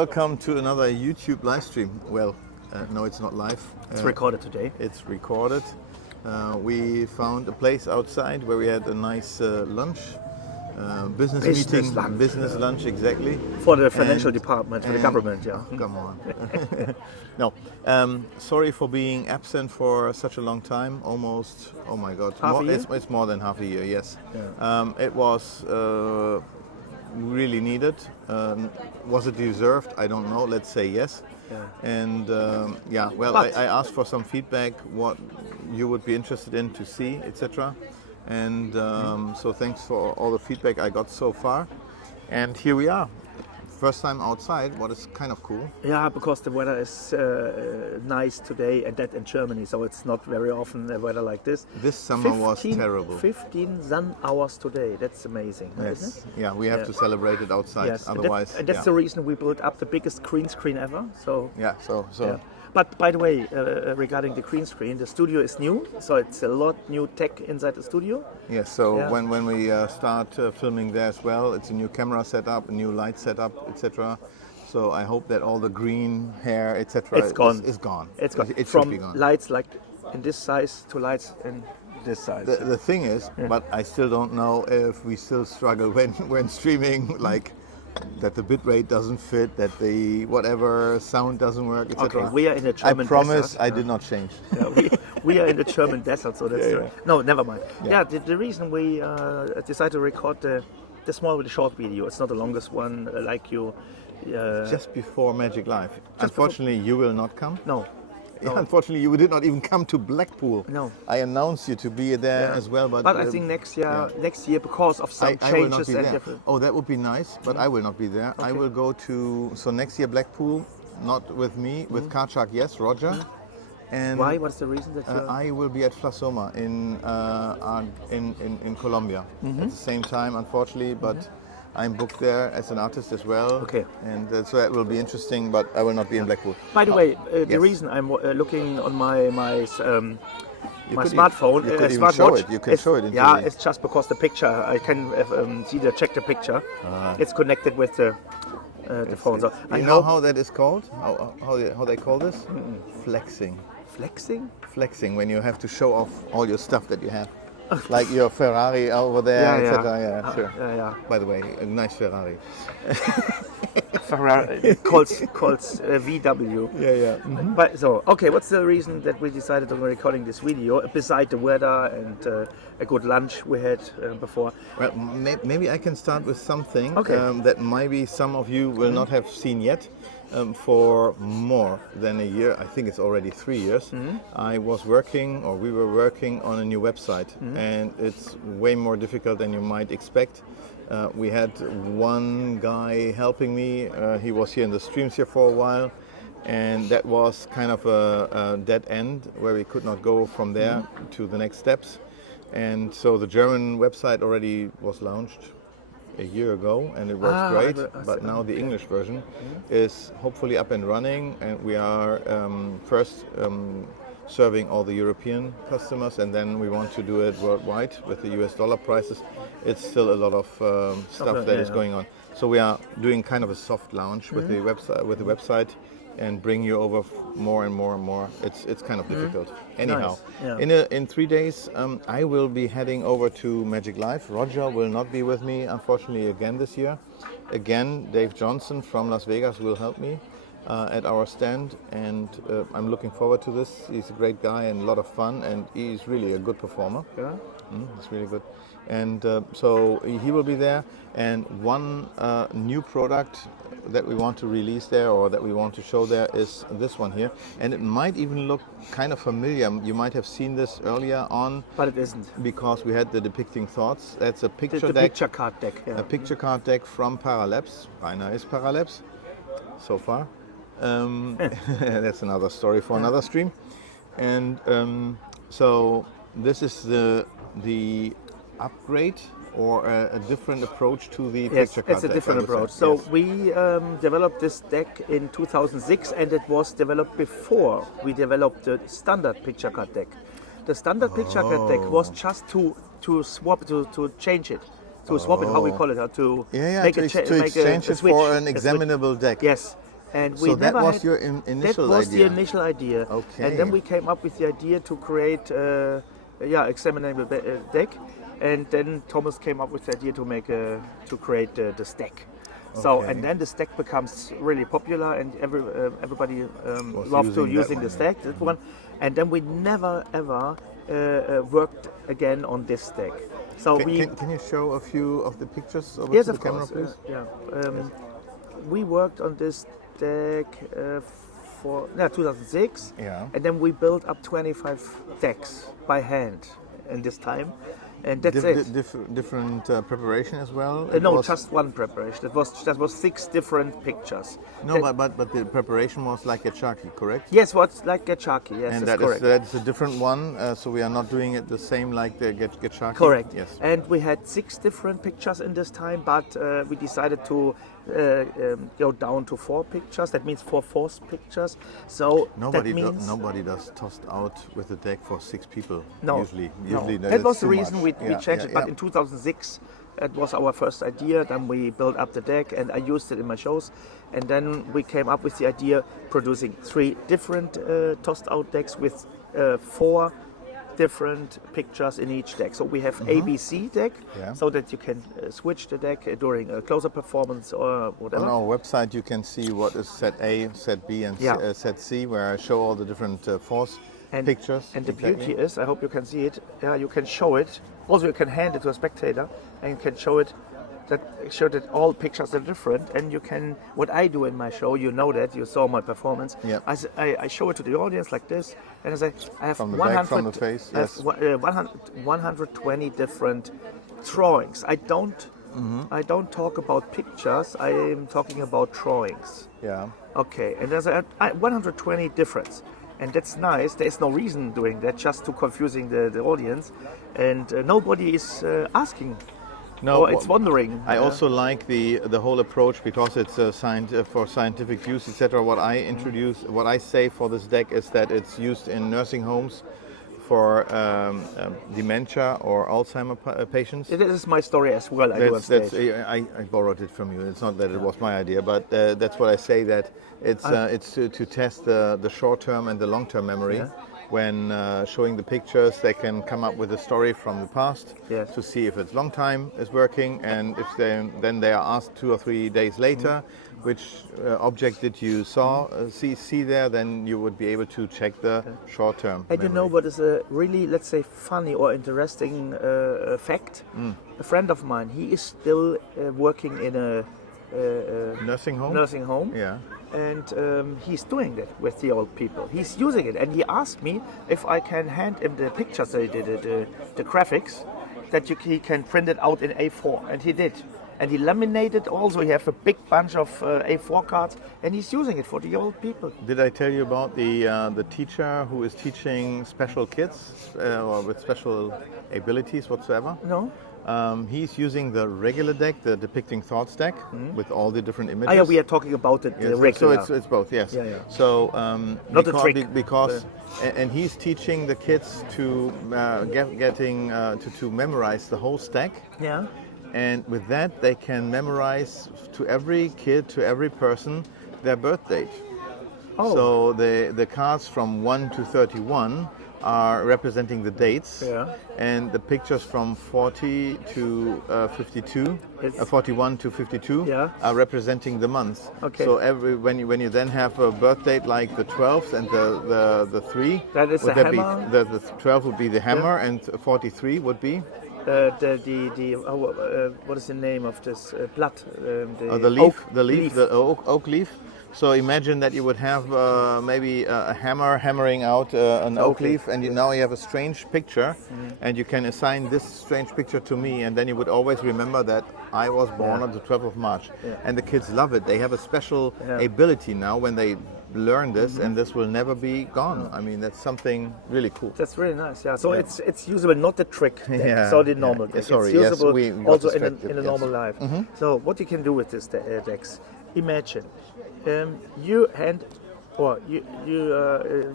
welcome to another YouTube live stream. Well, no, it's not live. It's recorded today. It's recorded. We found a place outside where we had a nice lunch, business lunch, exactly. For the financial department, for the government, yeah. Oh, come on. No, sorry for being absent for such a long time, almost, oh my God. Half a year? It's more than half a year, yes. Yeah. It was really needed. Was it deserved? I don't know. Let's say yes. Yeah. And I asked for some feedback, what you would be interested in to see, etc. And so thanks for all the feedback I got so far. And here we are. First time outside, what is kind of cool. Yeah, because the weather is nice today, and that in Germany, so it's not very often the weather like this. This summer was terrible. 15 sun hours today, that's amazing. Yes, isn't it? yeah, we have to celebrate it outside, yes. otherwise... And that's the reason we built up the biggest green screen ever. So. Yeah, so. Yeah. But by the way, regarding the green screen, the studio is new, so it's a lot new tech inside the studio. Yes, so when we start filming there as well, it's a new camera setup, a new light setup, etc. So I hope that all the green hair, etc. It's gone. Is gone. It's gone. It From should be gone. Lights like in this size to lights in this size. The thing is, but I still don't know if we still struggle when streaming, like that the bitrate doesn't fit, that the whatever sound doesn't work, etc. Okay, we are in a German I promise desert. I did not change. Yeah, we are in the German desert, so that's no, never mind. Yeah, the reason we decided to record the small with the short video, it's not the longest one like you. Just before Magic Live. Unfortunately, you will not come. No. Unfortunately, you did not even come to Blackpool. No. I announced you to be there as well, but I think next year, because of some changes and different. Oh, that would be nice, but I will not be there. Okay. I will go to next year Blackpool, not with me, with Karchak, yes, Roger. And why? What's the reason that I will be at Flasoma in Colombia at the same time, unfortunately, but. I'm booked there as an artist as well. Okay. And so that will be interesting, but I will not be in Blackpool. By the way, the reason I'm looking on my smartphone, you could even smartwatch, show it. You can show it. It's just because the picture, I can check the picture. It's connected with the phone. So you know how that is called? How they call this? Flexing. Flexing? Flexing, when you have to show off all your stuff that you have. Like your Ferrari over there, etc. Yeah, sure. Yeah. By the way, a nice Ferrari. Ferrari calls VW. Yeah. Mm-hmm. But so okay, what's the reason that we decided on recording this video? Beside the weather and a good lunch we had before. Well, maybe I can start with something that maybe some of you will not have seen yet. For more than a year, I think it's already 3 years, we were working on a new website, and it's way more difficult than you might expect. We had one guy helping me, he was here in the streams here for a while, and that was kind of a dead end where we could not go from there to the next steps. And so the German website already was launched a year ago, and it works great, but now the English version is hopefully up and running, and we are first serving all the European customers, and then we want to do it worldwide with the US dollar prices. It's still a lot of stuff that is going on. So we are doing kind of a soft launch with the website, and bring you over more and more and more. It's kind of difficult. Anyhow, nice. In 3 days, I will be heading over to Magic Live. Roger will not be with me, unfortunately, again this year. Again, Dave Johnson from Las Vegas will help me at our stand, and I'm looking forward to this. He's a great guy and a lot of fun, and he's really a good performer. Yeah. He's really good. And so he will be there. And one new product that we want to release there, or that we want to show there, is this one here, and it might even look kind of familiar. You might have seen this earlier on, but it isn't, because we had the depicting thoughts. That's a picture the deck, picture card deck, a picture card deck from Paralabs. Rainer is Paralabs so far. That's another story for another stream. And so this is the upgrade, or a different approach to the picture card deck. It's a different approach. So we developed this deck in 2006, and it was developed before we developed the standard picture card deck. The standard picture card deck was just to swap, to change it. To swap it, how we call it, to make to exchange it switch, for an examinable deck. Yes. And we So that never was had, your that initial was idea? the initial idea. Okay. And then we came up with the idea to create, examinable deck. And then Thomas came up with the idea to create the stack. So, Okay. and then the stack becomes really popular, and everybody Was loves to using that using one, the yeah. stack. That one, and then we never ever worked again on this stack. So Can you show a few of the pictures over yes, to the of camera, course, please? we worked on this deck for 2006, Yeah. and then we built up 25 decks by hand in this time, and that's it. Different preparation as well? No, It was- just one preparation. That was 6 different pictures. No, That- but the preparation was like a chaki, correct? yes, what's like Gachaki? Yes, And that's correct. that's a different one, so we are not doing it the same like the Gachaki? Correct. Yes. And we had 6 different pictures in this time, but we decided to go down to 4 pictures. That means 4 forced pictures. So Nobody does tossed out with the deck for 6 people. No, Usually that was the too reason much. we changed it. But in 2006, it was our first idea. Then we built up the deck, and I used it in my shows. And then we came up with the idea producing 3 different tossed out decks with 4 different pictures in each deck. So we have ABC deck, Yeah. so that you can switch the deck during a closer performance or whatever. On our website, you can see what is set A, set B, and Yeah. set C, where I show all the different force pictures. And the exactly. beauty is, I hope you can see it. Yeah, you can show it. Also, you can hand it to a spectator, and you can show that all pictures are different. And you can, what I do in my show, you know that you saw my performance. Yeah. I show it to the audience like this, and I say, I have From the 100, back, from the face, I have yes. 120 different drawings. I don't talk about pictures. I am talking about drawings. Yeah. Okay, and there's 120 difference, and that's nice. There is no reason doing that, just to confusing the audience, and nobody is asking. No, Or it's wondering. I also like the whole approach because it's for scientific use, etc. What I introduce, what I say for this deck is that it's used in nursing homes for dementia or Alzheimer patients. This is my story as well. I do on stage. I borrowed it from you. It's not that it was my idea, but that's what I say, that it's to test the short-term and the long-term memory. Yeah. When showing the pictures, they can come up with a story from the past Yes. to see if it's long time is working, and if then they are asked 2 or 3 days later, which object did you see there, then you would be able to check the short-term. And you know what is a really, let's say, funny or interesting fact? A friend of mine, he is still working in a Nursing home. nursing home. Yeah. And he's doing that with the old people. He's using it, and he asked me if I can hand him the pictures, the graphics, that he can print it out in A4, and he did. And he laminated also. He has a big bunch of A4 cards, and he's using it for the old people. Did I tell you about the teacher who is teaching special kids or with special abilities whatsoever? No? He's using the regular deck, the depicting thoughts deck, with all the different images. Ah, yeah, we are talking about the Yes, regular. so it's both, yes. Yeah, yeah. So Not a because, trick. because and he's teaching the kids to to memorize the whole stack, Yeah. and with that they can memorize to every kid, to every person, their birth date. Oh. So the cards from 1 to 31 are representing the dates, Yeah. and the pictures from 40 to 52, It's- 41 to 52 Yeah. are representing the months. Okay. So when you then have a birth date like the 12th and the 3, That is would the that hammer. be the 12 would be the hammer, and 43 would be What is the name of this blood? the leaf, the oak leaf. So imagine that you would have maybe a hammer hammering out an oak leaf, and now you have a strange picture, and you can assign this strange picture to me, and then you would always remember that I was born on the 12th of March. Yeah. And the kids love it. They have a special ability now when they learn this, and this will never be gone. I mean, that's something really cool. That's really nice. Yeah. So it's usable, not the trick deck, Yeah, so the normal yeah. deck. Sorry, it's yes, usable we got also distracted, in a yes. normal life. So what you can do with this decks? Imagine you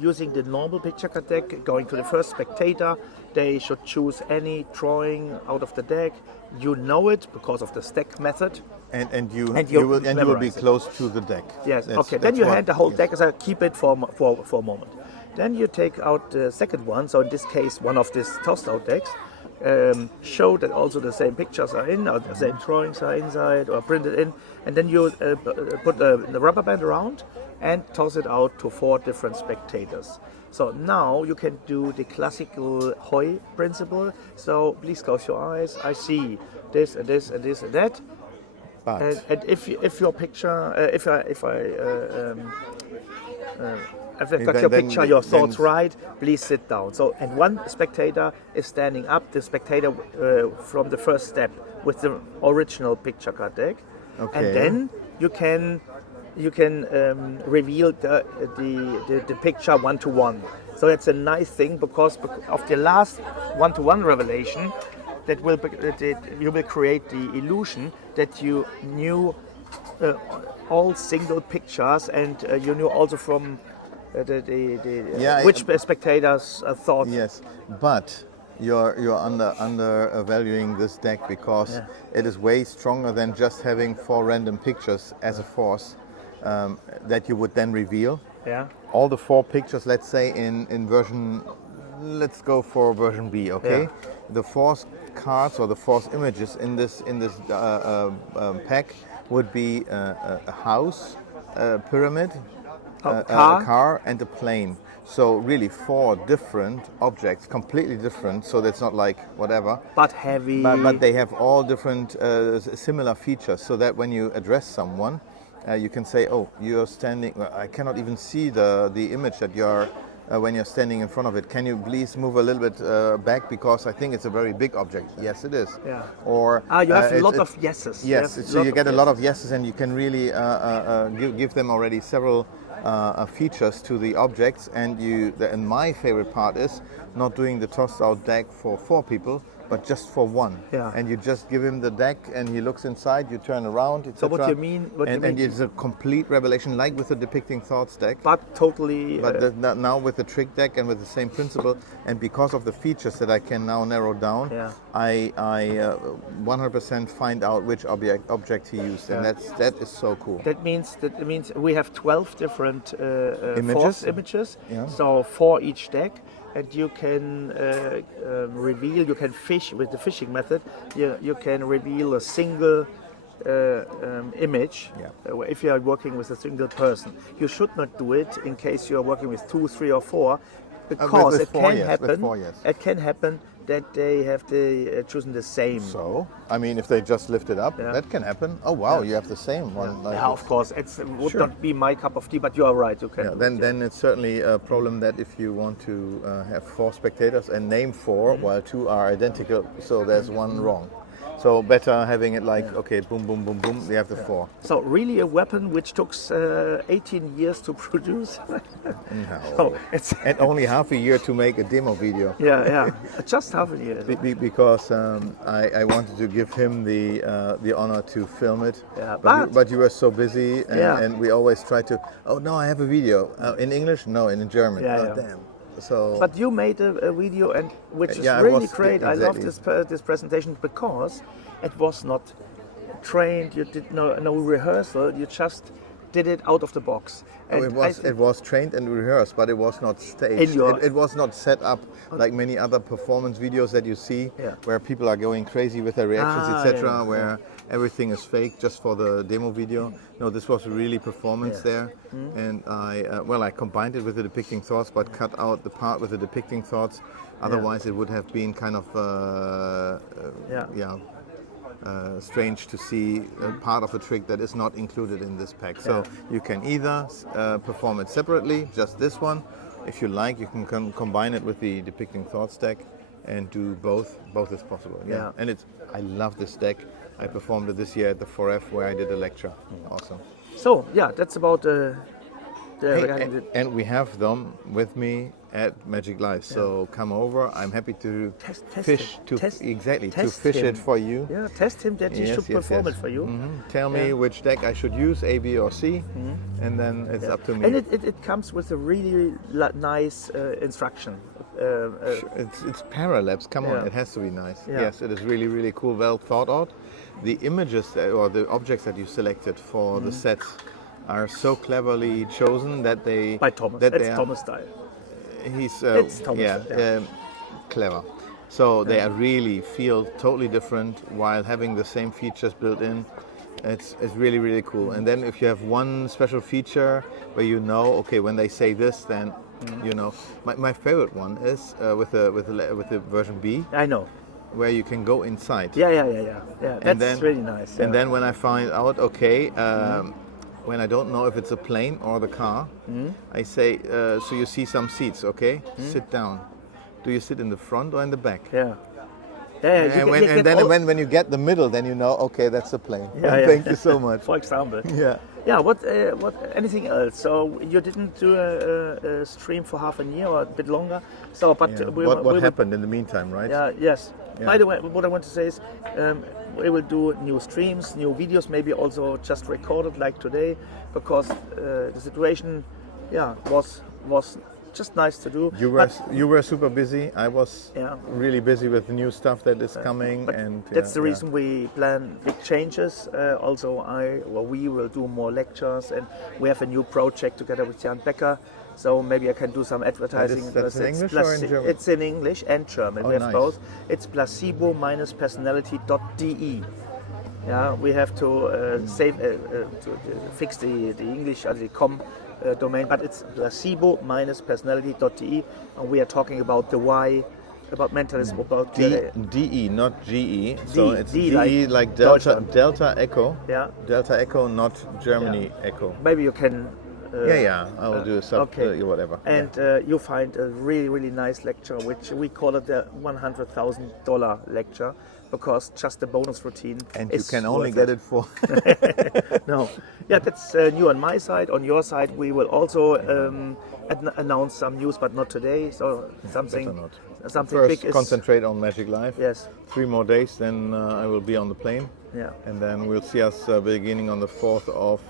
using the normal picture card deck, going to the first spectator. They should choose any drawing out of the deck. You know it because of the stack method. And you you will be memorize it. close to the deck. Yes. That's- Okay. Then that's you what- hand the whole yes. deck. So keep it for a moment. Then you take out the second one. So in this case, one of these tossed out decks. Show that also the same pictures are in, or the same drawings are inside, or printed in, and then you put the rubber band around and toss it out to 4 different spectators. So now you can do the classical Hoy principle. So please close your eyes. I see this and this and this and that. But And if your picture, if I got your then- picture, your thoughts then- right, please sit down. So, and one spectator is standing up, the spectator from the first step with the original picture card deck. Okay. And then you can reveal the picture one to one. So that's a nice thing because of the last one to one revelation, that you will create the illusion that you knew all single pictures, and you knew also from which spectators thought. yes, but you're undervaluing this deck because it is way stronger than just having 4 random pictures as a force that you would then reveal. Yeah. All the 4 pictures, let's say in version, let's go for version B, okay? Yeah. The force cards or the force images in this pack would be a house, a pyramid, a car, and a plane. So really 4 different objects, completely different. So that's not like whatever. But heavy. But they have all different similar features, so that when you address someone, you can say, "Oh, you're standing." Well, I cannot even see the image that you're when you're standing in front of it. Can you please move a little bit back because I think it's a very big object. Yes, it is. Yeah. Or you have a lot of yeses. Yes, so you get a lot of yeses, and you can really give them already several features to the objects. And and my favorite part is not doing the tossed out deck for 4 people, but just for 1. Yeah. And you just give him the deck, and he looks inside. You turn around, etc. So what you mean? And it's a complete revelation, like with the Depicting Thoughts deck. But totally. But now with the trick deck and with the same principle, and because of the features that I can now narrow down, I 100% find out which object he used, and that is so cool. That means we have 12 different Images? images. Yeah. So 4 each deck, and you can reveal. You can fish with the fishing method. You can reveal a single image. If you are working with a single person, you should not do it in case you are working with 2, 3, or 4, because with it four, can yes, happen. with 4, yes. It can happen that they have chosen the same. So, I mean, if they just lift it up, that can happen. Oh wow, you have the same one. Like Of course, it would not be my cup of tea, but you are right. You can. Then it's certainly a problem that if you want to have 4 spectators and name 4, while 2 are identical, so there's one wrong. So better having it like, okay, boom, boom, boom, boom, we have the 4. So really a weapon which took 18 years to produce. No. So it's And only half a year to make a demo video. just half a year. Because I wanted to give him the honor to film it. Yeah, but you were so busy, and we always try to. Oh no, I have a video in English. No, in German. Damn. So. But you made a video, and which is it really was- great. I love exactly. this presentation because it was not trained. You did no rehearsal. You just did it out of the box. And It was trained and rehearsed, but it was not staged. It was not set up like many other performance videos that you see, where people are going crazy with their reactions, etc. Where everything is fake just for the demo video. No, this was really performance there, and I combined it with the Depicting Thoughts, but cut out the part with the Depicting Thoughts. Otherwise, it would have been kind of strange to see a part of the trick that is not included in this pack. So you can either perform it separately, just this one. If you like, you can combine it with the Depicting Thoughts deck and do both. Both is possible. And I love this deck. I performed it this year at the 4F where I did a lecture. Awesome. So that's about and we have them with me at Magic Live. So come over. I'm happy to test fish him. to Test fish him. it for you. Yeah, test him that he should perform it for you. Tell me which deck I should use, A, B, or C, and then it's up to me. And it comes with a really nice instruction It's Paralabs. Come on, it has to be nice. Yeah. Yes, it is really, really cool. Well thought out. The images or the objects that you selected for the sets are so cleverly chosen that they by Thomas. That It's they are, Thomas style. He's It's Thomas. clever. So they are really feel totally different while having the same features built in. It's really, really cool. And then if you have one special feature where you know, okay, when they say this, then you know. My favorite one is with the version B. I know. Where you can go inside. Yeah. That's really nice. And then when I find out, okay, when I don't know if it's a plane or the car, I say, so you see some seats, okay? Sit down. Do you sit in the front or in the back? Yeah. When you get the middle, then you know, okay, that's the plane. Thank you so much. For example. Yeah. Yeah. What? Anything else? So you didn't do a stream for half a year or a bit longer. So, but what happened in the meantime, right? Yeah. Yes. Yeah. By the way, what I want to say is, we will do new streams, new videos, maybe also just recorded like today, because the situation, was just nice to do. You were super busy. I was really busy with the new stuff that is coming, and that's the reason we plan big changes. Also, we will do more lectures, and we have a new project together with Jan Becker. So maybe I can do some advertising. That's in English or in German? It's in English and German. Oh, we have nice. both. It's placebo-personality.de. Yeah, we have to fix the English the com domain, but it's placebo-personality.de, and we are talking about the why, about mentalism, about DE, not GE. So it's D DE like Delta Echo. Yeah. Delta Echo, not Germany Echo. Maybe you can. I will do a sub, whatever. And you find a really, really nice lecture, which we call it the $100,000 lecture, because just the bonus routine. And you can only get it for. No. Yeah, that's new on my side. On your side, we will also announce some news, but not today. So something First, big is. concentrate on Magic Live. Yes. 3 more days, then I will be on the plane. Yeah. And then we'll see us beginning on the 4th of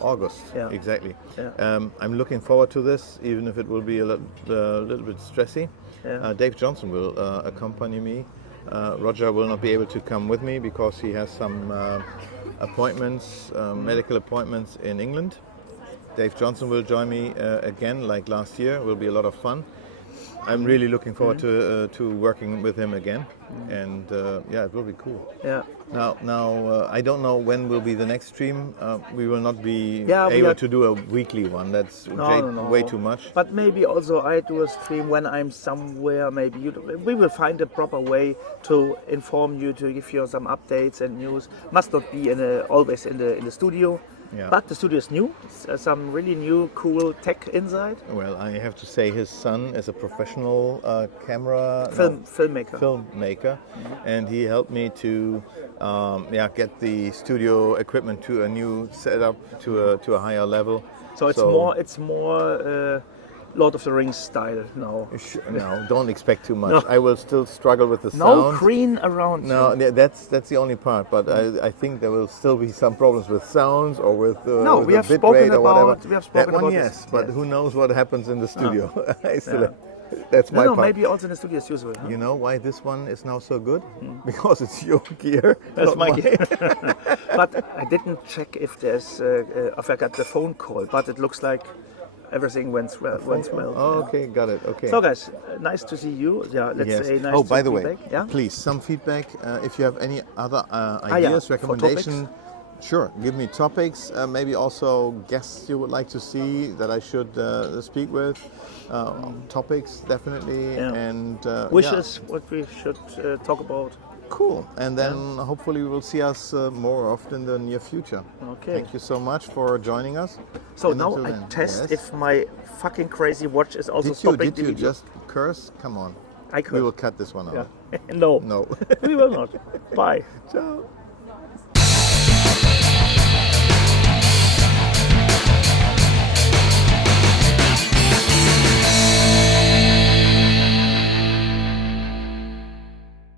August. Yeah. Exactly. Yeah. I'm looking forward to this, even if it will be a little bit stressy. Yeah. Dave Johnson will accompany me. Roger will not be able to come with me because he has some appointments, medical appointments in England. Dave Johnson will join me again, like last year. It will be a lot of fun. I'm really looking forward to working with him again, and it will be cool. Yeah. Now I don't know when will be the next stream. We will not be able to do a weekly one. That's way too much. But maybe also I do a stream when I'm somewhere. Maybe we will find a proper way to inform you, to give you some updates and news. Must not be always in the studio. Yeah. But the studio is new. Some really new, cool tech inside. Well, I have to say his son is a professional filmmaker, and he helped me to get the studio equipment to a new setup, to a higher level. So it's more Lord of the Rings style now. No, don't expect too much. No. I will still struggle with the sound. No green around. No, that's the only part. But I think there will still be some problems with sounds or with we have bit spoken rate or whatever. We have spoken that one, about yes. this. But who knows what happens in the studio? That's my part. Maybe also in the studio as usual. Huh? You know why this one is now so good? Because it's your gear. That's my gear. But I didn't check if there's if I got the phone call. But it looks like everything went well. Oh, okay, got it. Okay. So guys, nice to see you. Yeah, let's say nice. Oh, by the way, yeah? please some feedback. If you have any other ideas, recommendations, sure. Give me topics. Maybe also guests you would like to see that I should speak with. Topics definitely, and wishes what we should talk about. Cool. And then hopefully we will see us more often in the near future. Okay. Thank you so much for joining us. So now I test if my fucking crazy watch is also stopping. Did you just curse? Come on. I curse. We will cut this one out. Yeah. No. No. We will not. Bye. Ciao.